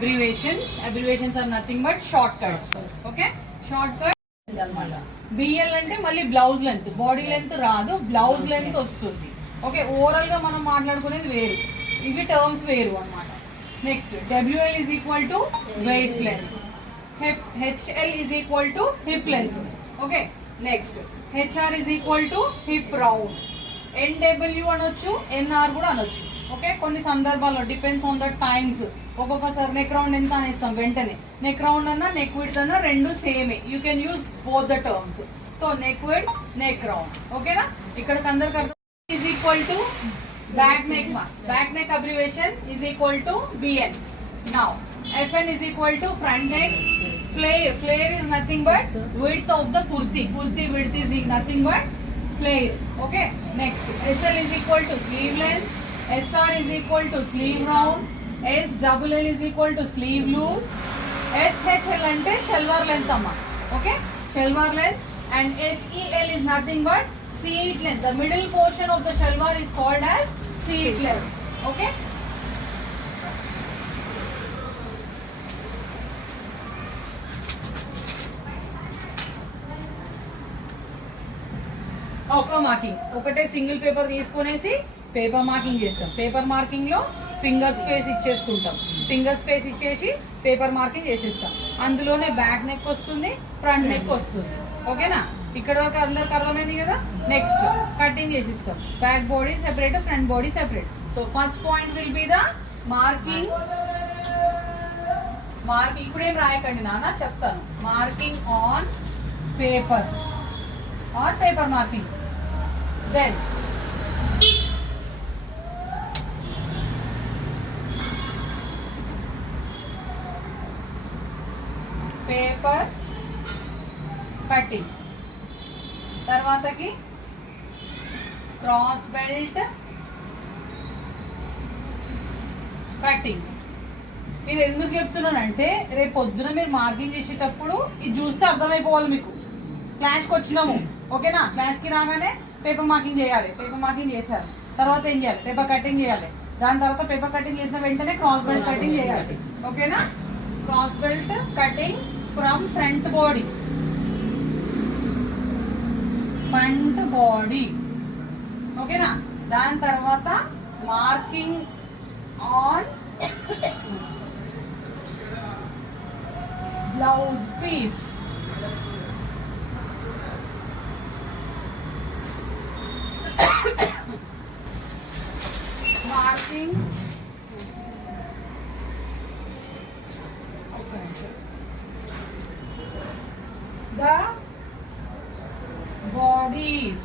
Abbreviations are nothing but short cuts. Okay, short cut అనమాట. BL అంటే మళ్ళీ blouse length, body length రాదు, blouse length వస్తుంది. Okay, overall గా మనం మాట్లాడుకునేది వేరు, ఇవి టర్మ్స్ వేరు అనమాట. Next WL is equal to waist length, HL is equal to hip length. Okay, next HR is equal to hip round. NW అనొచ్చు, ఎన్ఆర్ కూడా అనొచ్చు. ఓకే, కొన్ని సందర్భాల్లో డిపెండ్స్ ఆన్ ద టైమ్స్. ఒక్కొక్కసారి నెక్ రౌండ్ ఎంత అనేస్తాం వెంటనే, నెక్ రౌండ్ అన్నా నెక్ విడ్త్ అన్నా రెండు సేమే. You can use both the terms. So neck width, neck round. ఓకేనా, ఇక్కడ అందరికి అర్థం. Is equal to back neck abbreviation is equal to B N. Now FN is equal to front neck. Flare is nothing but width of the kurti width is nothing but flare. Okay, next SL is equal to sleeve length, SR is equal to sleeve round, SLL is equal to sleeve loose, SHL ante shalwar length amma. Okay, shalwar length. And SEL is nothing but seat length. The middle portion of the shalwar is called as seat length. Okay, ఒక marking, ఒకటే single paper తీసుకునేసి paper marking చేస్తాం. Paper marking లో finger space ఇచ్చేసుకుంటాం. Finger space ఇచ్చేసి paper marking చేసేస్తాం. అందులోనే back neck వస్తుంది, ఫ్రంట్ నెక్ వస్తుంది. ఓకేనా, ఇక్కడ వరకు అందరికి అర్థమైంది కదా. నెక్స్ట్ కటింగ్ చేసిస్తాం. Back body separate, front body separate. So first point will be the marking. ఇప్పుడేం రాయకండి నాన్న, చెప్తాను. Marking on paper or paper marking. Then paper cutting. తర్వాతకి క్రాస్ బెల్ట్ కటింగ్. ఇది ఎందుకు చెప్తున్నానంటే రేపు పొద్దున మీరు మార్కింగ్ చేసేటప్పుడు ఇది చూస్తే అర్థమైపోవాలి మీకు. క్లాస్కి వచ్చినాము, ఓకేనా, క్లాస్కి రాగానే పేపర్ మార్కింగ్ చేయాలి. పేపర్ మార్కింగ్ చేశారు, తర్వాత ఏం చేయాలి, పేపర్ కటింగ్ చేయాలి. దాని తర్వాత పేపర్ కటింగ్ చేసిన వెంటనే క్రాస్ బెల్ట్ కటింగ్ చేయాలి. ఓకేనా, cross belt cutting from front body. ఓకేనా, దాని తర్వాత marking on blouse piece. Marking the bodies.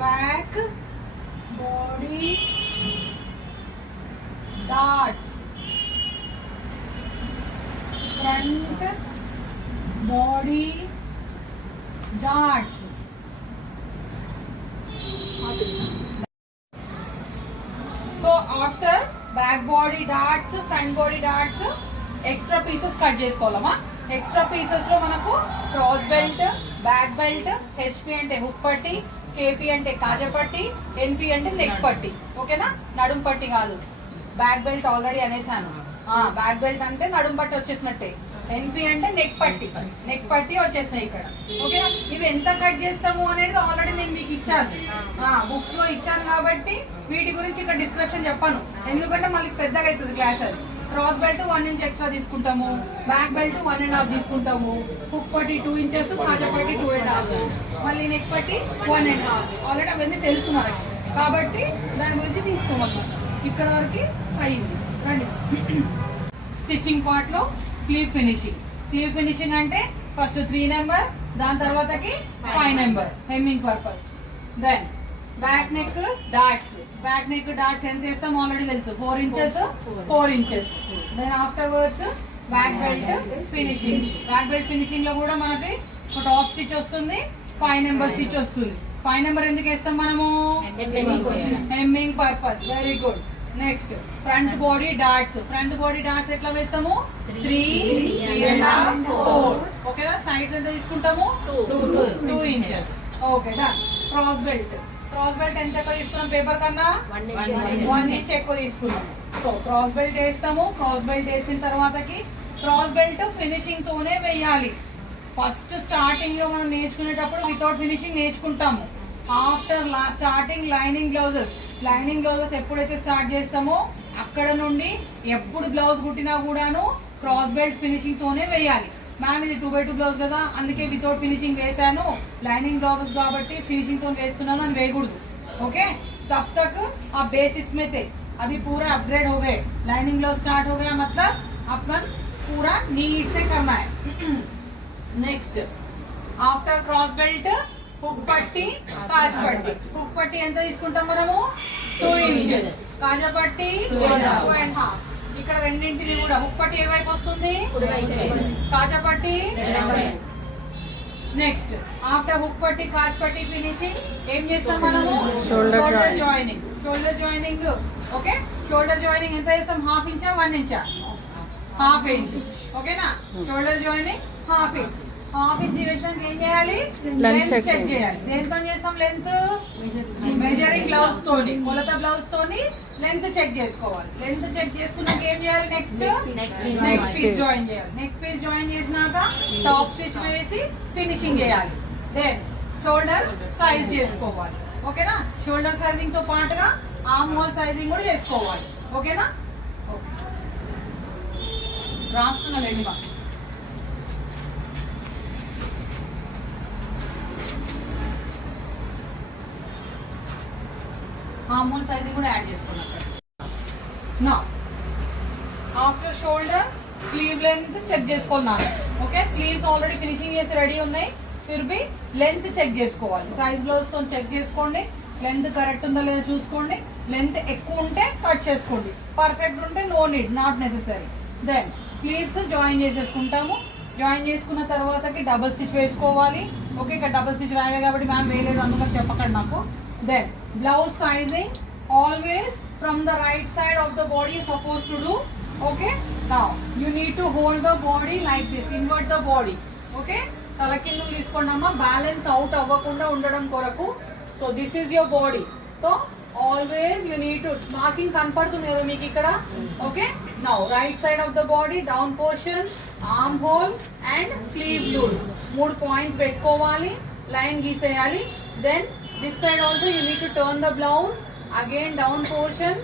Back body darts, front body darts. So after back body darts, front body darts, extra pieces cut చేసుకోవాలమ్మా. Extra pieces లో మనకు cross belt, back belt, HP అంటే hook పట్టి, KP అంటే కాజపట్టి, ఎన్పి అంటే neck పట్టి. ఓకేనా, నడుం పట్టి కాదు. బ్యాక్ బెల్ట్ ఆల్రెడీ అనేసాను. బ్యాక్ బెల్ట్ అంటే నడుం పట్టి వచ్చేసినట్టే. ఎన్పి అంటే నెక్ పట్టి వచ్చేసినాయి ఇక్కడ. ఓకేనా, ఇవి ఎంత కట్ చేస్తాము అనేది ఆల్రెడీ నేను మీకు ఇచ్చాను, బుక్స్ లో ఇచ్చాను. కాబట్టి వీటి గురించి ఇక్కడ డిస్క్రిప్షన్ చెప్పాను, ఎందుకంటే మళ్ళీ పెద్దగా అవుతుంది క్లాస్. అది క్రాస్ బెల్ట్ 1 ఇంచ్ ఎక్స్ట్రా తీసుకుంటాము, బ్యాక్ బెల్ట్ 1.5 తీసుకుంటాము, హుక్ పట్టి 2 ఇంచెస్, కాజా పట్టి 2.5, మళ్ళీ నెక్ పట్టి 1.5. ఆల్రెడీ అవన్నీ తెలుసు మనకి, కాబట్టి దాని గురించి తీసుకోవాలి. ఇక్కడ వరకు అయింది. స్టిచ్చింగ్ పార్ట్ లో స్లీవ్ ఫినిషింగ్ అంటే ఫస్ట్ 3 నెంబర్, దాని తర్వాతకి 5 number hemming purpose. Then back neck dots ఎంత చేస్తాం ఆల్రెడీ తెలుసు, 4 inches 4 inches. Then afterwards back belt finishing లో కూడా మనకి ఒక టాప్ స్టిచ్ వస్తుంది, 5 నెంబర్ స్టిచ్ వస్తుంది. 5 నెంబర్ ఎందుకు వేస్తాం మనము, hemming purpose. Very good. Next front body dots ఎట్లా వేస్తాము, 3, 3.5, 4. ఓకేనా, సైడ్స్ ఎంత తీసుకుంటాము, 2 inches. Okay done. Cross belt ఎంత ఎక్కువ తీసుకున్నాం పేపర్ కన్నా 1 ఇంచ్ ఎక్కువ తీసుకున్నాం. సో క్రాస్ బెల్ట్ వేస్తాము. క్రాస్ బెల్ట్ వేసిన తర్వాతకి క్రాస్ బెల్ట్ ఫినిషింగ్ తోనే వేయాలి. ఫస్ట్ స్టార్టింగ్ లో మనం నేర్చుకునేటప్పుడు వితౌట్ ఫినిషింగ్ నేర్చుకుంటాము. ఆఫ్టర్ స్టార్టింగ్ లైనింగ్ బ్లౌజెస్ ఎప్పుడైతే స్టార్ట్ చేస్తామో అక్కడ నుండి ఎప్పుడు బ్లౌజ్ కుట్టినా కూడాను క్రాస్ బెల్ట్ ఫినిషింగ్ తోనే వేయాలి. మ్యామ్ ఇది 2x2 బ్లౌజ్ కదా అందుకే వితౌట్ ఫినిషింగ్ వేసాను, లైనింగ్ బ్లౌజెస్ కాబట్టి ఫినిషింగ్ తో వేస్తున్నాను అని వేయకూడదు. ओके तब तक आप बेसिक्स में थे, अभी पूरा अपग्रेड हो गए, लाइनिंग ब्लाउज स्टार्ट हो गया मतलब अपन पूरा नीट से करना है. Next after cross belt hook పట్టి కాజ పట్టి. హుక్ పట్టి ఎంత తీసుకుంటాం మనము 2 ఇంచెస్, కాజ పట్టి 2.5. ఇక్కడ రెండింటిని కూడా హుక్ పట్టి ఏ వైపు వస్తుంది, కాజ పట్టి. నెక్స్ట్ ఆఫ్టర్ హుక్ పట్టి కాజ్ పట్టి ఫినిషింగ్ ఏం చేస్తాం మనము shoulder joining. Okay shoulder joining ఎంత చేస్తాం, 1/2 ఇంచా 1 ఇంచా, 1/2 ఇంచ్. ఓకేనా షోల్డర్ జాయినింగ్ 1/2 ఇంచ్. 1/2 ఇంచ్ వేసినాక ఏం చేయాలి, లెంత్ చెక్ చేయాలి. దేంతో చేస్తాం, లెంత్ మెజరింగ్ బ్లౌజ్ తోని, కొలత బ్లౌజ్ తోని లెంత్ చెక్ చేసుకోవాలి. లెంత్ చెక్ చేసుకున్నాక ఏం చేయాలి, నెక్స్ట్ నెక్ పీస్ జాయిన్ చేయాలి. నెక్ పీస్ జాయిన్ చేసినాక టాప్ స్టిచ్ వేసి ఫినిషింగ్ చేయాలి. దెన్ షోల్డర్ సైజ్ చేసుకోవాలి. ఓకేనా షోల్డర్ సైజింగ్ తో పాటుగా ఆర్మ్ హోల్ సైజింగ్ కూడా చేసుకోవాలి. ఓకేనా ఓకే రాస్తున్నా లేండి మా. ఆర్మ్ హోల్ సైజింగ్ కూడా యాడ్ చేసుకున్నాం. నా after shoulder sleeve length check చేసుకున్నాను. ఓకే స్లీవ్స్ ఆల్రెడీ ఫినిషింగ్ చేసి రెడీ ఉన్నాయి, ఫిర్ బి లెంత్ చెక్ చేసుకోవాలి. సైజ్ బ్లౌజ్ తో చెక్ చేసుకోండి, లెంత్ కరెక్ట్ ఉందా లేదా చూసుకోండి. లెంత్ ఎక్కువ ఉంటే కట్ చేసుకోండి, పర్ఫెక్ట్ ఉంటే no need, not necessary. Then sleeves join చేసేసుకుంటాము. జాయిన్ చేసుకున్న తర్వాతకి డబుల్ స్టిచ్ వేసుకోవాలి. ఓకే ఇక్కడ డబుల్ స్టిచ్ రాయలే కాబట్టి మ్యామ్ వేయలేదు అందుకని చెప్పకండి నాకు. Then blouse sizing always from the right side of the body you're supposed to do. Okay now you need to hold the body like this, invert the body. Okay తల కిందలు తీసుకోండి అమ్మా, balance out అవ్వకుండా ఉండడం కొరకు. So this is your body. So always you need to marking కనపడుతుంది కదా మీకు ఇక్కడ. Okay now right side of the body down portion, arm hole and sleeve loose 3 points పెట్టుకోవాలి, లైన్ గీసేయాలి. Then this side also you need to turn the blouse, again down portion.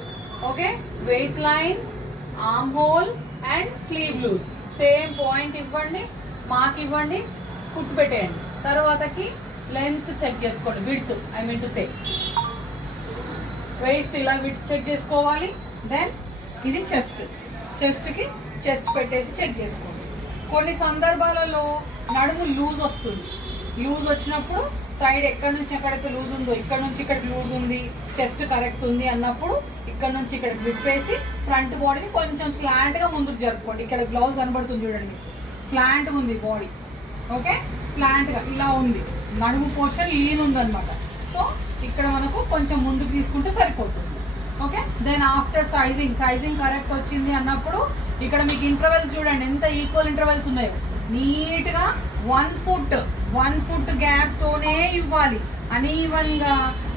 Okay waistline, arm hole and sleeve loose same point ఇవ్వండి, mark ఇవ్వండి, కుట్టు పెట్టేయండి. తర్వాతకి length check చేసుకోండి, width I mean to say waste ఇలా width check చేసుకోవాలి. Then ఇది chest కి చెస్ట్ పెట్టేసి చెక్ చేసుకోండి. కొన్ని సందర్భాలలో నడుము లూజ్ వస్తుంది, లూజ్ వచ్చినప్పుడు సైడ్ ఎక్కడ నుంచి ఎక్కడైతే లూజ్ ఉందో ఇక్కడ నుంచి ఇక్కడికి లూజ్ ఉంది, చెస్ట్ కరెక్ట్ ఉంది అన్నప్పుడు ఇక్కడ నుంచి ఇక్కడికి విప్పేసి ఫ్రంట్ బాడీని కొంచెం స్లాంట్ గా ముందుకు జరుపుకోండి. ఇక్కడ బ్లౌజ్ కనబడుతుంది చూడండి, స్లాంట్ ఉంది బాడీ. ఓకే స్లాంట్ గా ఇలా ఉంది, నడుము పోర్షన్ లీన్ ఉంది అనమాట. సో ఇక్కడ మనకు కొంచెం ముందుకు తీసుకుంటే సరిపోతుంది. Okay then after sizing correct వచ్చింది అన్నప్పుడు ఇక్కడ మీకు ఇంటర్వెల్స్ చూడండి ఎంత ఈక్వల్ ఇంటర్వెల్స్ ఉన్నాయో. నీట్ గా 1 ఫుట్ గ్యాప్ తోనే ఇవ్వాలి. అనీవన్ గా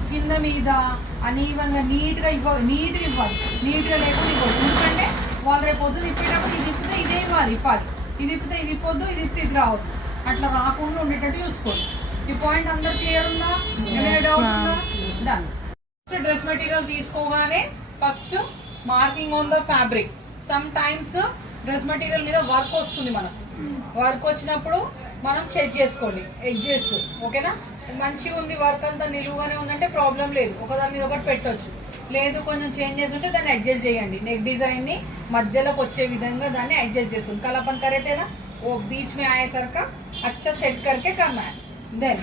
కింద మీద అనీవన్ గా నీట్ గా ఇవ్వాలి. నీట్ గా లేకుండా ఇవ్వదు, ఎందుకంటే వాళ్ళు రేపు పొద్దున ఇప్పేటప్పుడు ఇది ఇప్పితే ఇదే ఇవ్వాలి, ఇది ఇప్పితే ఇది ఇప్పొద్దు, ఇది ఇప్పితే ఇది రావద్దు. అట్లా రాకుండా ఉండేటట్టు చూసుకోండి. ఈ పాయింట్ అందరు క్లియర్ ఉందా, డౌట్ ఉందా? డన్. ఫస్ట్ డ్రెస్ మెటీరియల్ తీసుకోగానే first marking on the fabric. Some times dress material మీద వర్క్ వస్తుంది, మనకు వర్క్ వచ్చినప్పుడు మనం చెక్ చేసుకోండి ఎడ్జెస్. ఓకేనా మంచిగా ఉంది వర్క్ అంతా నిలువుగానే ఉందంటే ప్రాబ్లం లేదు, ఒకదాని మీద ఒకటి పెట్టొచ్చు. లేదు కొంచెం చేంజ్ చేస్తుంటే దాన్ని అడ్జస్ట్ చేయండి. నెక్ డిజైన్ ని మధ్యలోకి వచ్చే విధంగా దాన్ని అడ్జస్ట్ చేసుకోండి. कल अपन करे थे ना वो बीच में आए सर का अच्छा सेट करके करना है. దెన్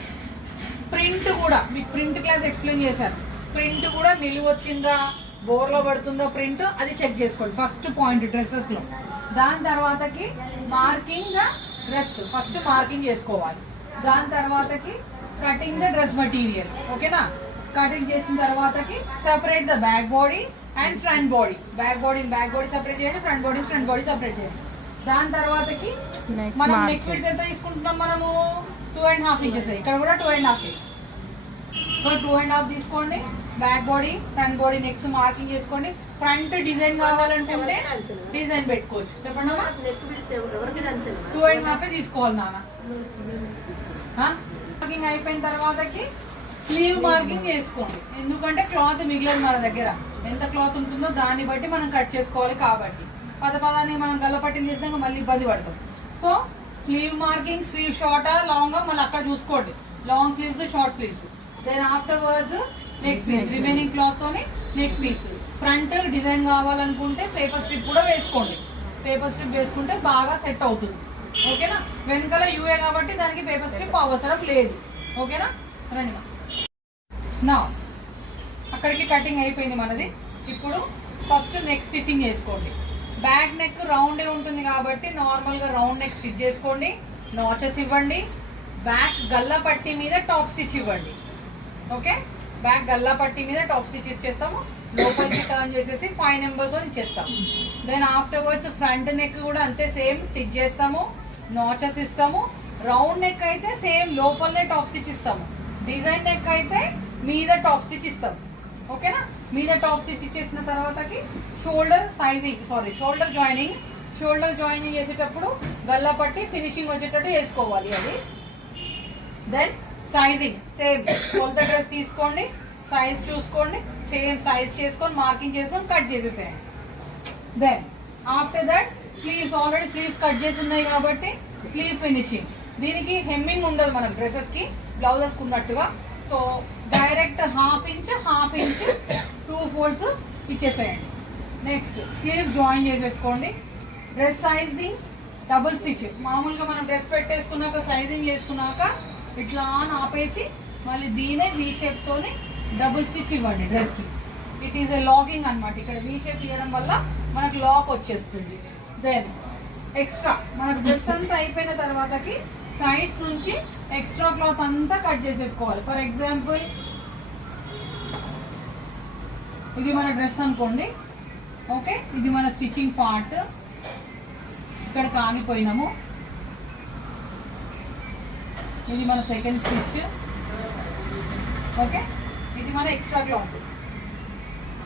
ప్రింట్ కూడా మీకు ప్రింట్ క్లాస్ ఎక్స్ప్లెయిన్ చేశారు. ప్రింట్ కూడా నిలువు వచ్చిందా, బోర్లో పడుతుందో ప్రింట్ అది చెక్ చేసుకోండి ఫస్ట్ పాయింట్ డ్రెస్సెస్ లో. దాని తర్వాతకి marking the dress first marking చేసుకోవాలి. దాని తర్వాతకి కటింగ్ ద డ్రెస్ మెటీరియల్. ఓకేనా కటింగ్ చేసిన తర్వాతకి separate the back body and front body. Back body separate చేయండి, ఫ్రంట్ బాడీ సెపరేట్ చేయండి. దాని తర్వాతకి మనం నెక్ విడ్త్ ఎంత తీసుకుంటున్నాం మనము 2.5 ఇంచెస్, ఇక్కడ కూడా 2.5. సో 2.5 తీసుకోండి. Back body front body next marking చేసుకోండి. ఫ్రంట్ డిజైన్ కావాలనుకుంటే డిజైన్ పెట్టుకోవచ్చు. చెప్పండి అమ్మా. 2.5 తీసుకోవాలి నాన్న. మార్కింగ్ అయిపోయిన తర్వాతకి స్లీవ్ మార్కింగ్ చేసుకోండి. ఎందుకంటే క్లాత్ మిగిలేదు మన దగ్గర. ఎంత క్లాత్ ఉంటుందో దాన్ని బట్టి మనం కట్ చేసుకోవాలి. కాబట్టి పదాన్ని మనం గల్లపట్టింగ్ చేసినాక మళ్ళీ ఇబ్బంది పడతాం. సో స్లీవ్ మార్కింగ్, స్లీవ్ షార్టా లాంగా మళ్ళీ అక్కడ చూసుకోండి. Long sleeves, short sleeves. Then afterwards neck piece, remaining cloth తోని నెక్ పీస్. ఫ్రంట్ డిజైన్ కావాలనుకుంటే పేపర్ స్ట్రిప్ కూడా వేసుకోండి. పేపర్ స్ట్రిప్ వేసుకుంటే బాగా సెట్ అవుతుంది. ఓకేనా. వెనకాల యూఏ కాబట్టి దానికి పేపర్ స్ట్రిప్ అవసరం లేదు. ఓకేనా. రండి నా అక్కడికి కటింగ్ అయిపోయింది మనది. ఇప్పుడు ఫస్ట్ నెక్ స్టిచ్చింగ్ చేసుకోండి. బ్యాక్ నెక్ రౌండ్ ఉంటుంది కాబట్టి నార్మల్గా రౌండ్ నెక్ స్టిచ్ చేసుకోండి. నాచెస్ ఇవ్వండి. బ్యాక్ గల్లా పట్టి మీద టాప్ స్టిచ్ ఇవ్వండి. ఓకే. బ్యాక్ గల్లా పట్టి మీద టాప్ స్టిచ్ చేస్తాము. లోపలికి టర్న్ చేసేసి 5 నెంబర్తో ఇచ్చేస్తాము. దెన్ ఆఫ్టర్వర్డ్స్ ఫ్రంట్ నెక్ కూడా అంతే సేమ్ స్టిచ్ చేస్తాము. నాచెస్ ఇస్తాము. రౌండ్ నెక్ అయితే సేమ్ లోపలనే టాప్ స్టిచ్ ఇస్తాము. డిజైన్ నెక్ అయితే మీద టాప్ స్టిచ్ ఇస్తాము. ఓకేనా. మీద టాప్ స్టిచ్ ఇచ్చేసిన తర్వాతకి షోల్డర్ జాయినింగ్ చేసేటప్పుడు గల్లా పట్టి ఫినిషింగ్ వచ్చేటట్టు వేసుకోవాలి అది. దెన్ సైజింగ్ సేమ్ కొలత డ్రెస్ తీసుకోండి, సైజ్ చూసుకోండి, సేమ్ సైజ్ చేసుకొని మార్కింగ్ చేసుకొని కట్ చేసేసేయండి. Then after that sleeves, already sleeves cut చేసి ఉన్నాయి కాబట్టి స్లీవ్ ఫినిషింగ్. దీనికి హెమ్మింగ్ ఉండదు మనకు డ్రెస్సెస్కి, బ్లౌజెస్కి ఉన్నట్టుగా. So direct half inch 2 folds ఇచ్చేసేయండి. నెక్స్ట్ స్లీవ్స్ జాయిన్ చేసేసుకోండి. Dress sizing double stitch. మామూలుగా మనం డ్రెస్ పెట్టేసుకున్నాక సైజింగ్ చేసుకున్నాక ఇట్లా ఆపేసి మళ్ళీ దీనే వీ షేప్తోనే డబుల్ స్టిచ్ ఇవ్వండి డ్రెస్కి. ఇట్ ఈస్ ఎ లాకింగ్ అనమాట. ఇక్కడ వీ షేప్ ఇవ్వడం వల్ల మనకు లాక్ వచ్చేస్తుంది. దెన్ ఎక్స్ట్రా మనకు డ్రెస్ అంతా అయిపోయిన తర్వాతకి సైడ్స్ నుంచి ఎక్స్ట్రా క్లాత్ అంతా కట్ చేసేసుకోవాలి. ఫర్ ఎగ్జాంపుల్ ఇది మన డ్రెస్ అనుకోండి. ఓకే. ఇది మన స్టిచ్చింగ్ పార్ట్. ఇక్కడ కానిపోయినాము. ఇది మన సెకండ్ స్టిచ్. ఓకే. ఇది మన ఎక్స్ట్రా క్లాత్.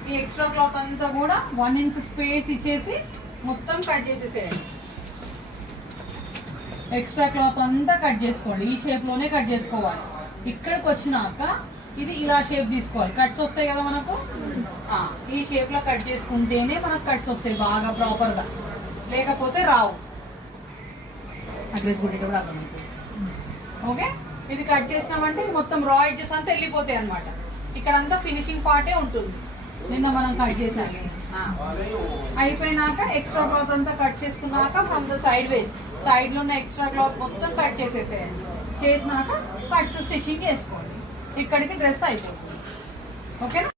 ఈ ఎక్స్ట్రా క్లాత్ అంతా కూడా 1 ఇంచ్ స్పేస్ ఇచ్చేసి మొత్తం కట్ చేసేసేయండి. ఎక్స్ట్రా క్లాత్ అంతా కట్ చేసుకోండి. ఈ షేప్లోనే కట్ చేసుకోవాలి. ఇక్కడికి వచ్చినాక ఇది ఇలా షేప్ తీసుకోవాలి. కట్స్ వస్తాయి కదా మనకు. ఈ షేప్లో కట్ చేసుకుంటేనే మనకు కట్స్ వస్తాయి బాగా ప్రాపర్గా, లేకపోతే రావు. అడ్రస్ కూడా అర్థం. ఓకే. ఇది కట్ చేసినామంటే ఇది మొత్తం రా ఎడ్జెస్ అంతా వెళ్ళిపోతాయి అనమాట. ఇక్కడంతా ఫినిషింగ్ పార్టే ఉంటుంది. నిన్న మనం కట్ చేసాం. అయిపోయినాక ఎక్స్ట్రా క్లాత్ అంతా కట్ చేసుకున్నాక ఫ్రమ్ ద సైడ్లో ఉన్న ఎక్స్ట్రా క్లాత్ మొత్తం కట్ చేసేసేయండి. చేసినాక కట్స్ స్టిచ్చింగ్ చేసుకోండి. ఇక్కడికి డ్రెస్ అయిపోతుంది. ఓకేనా.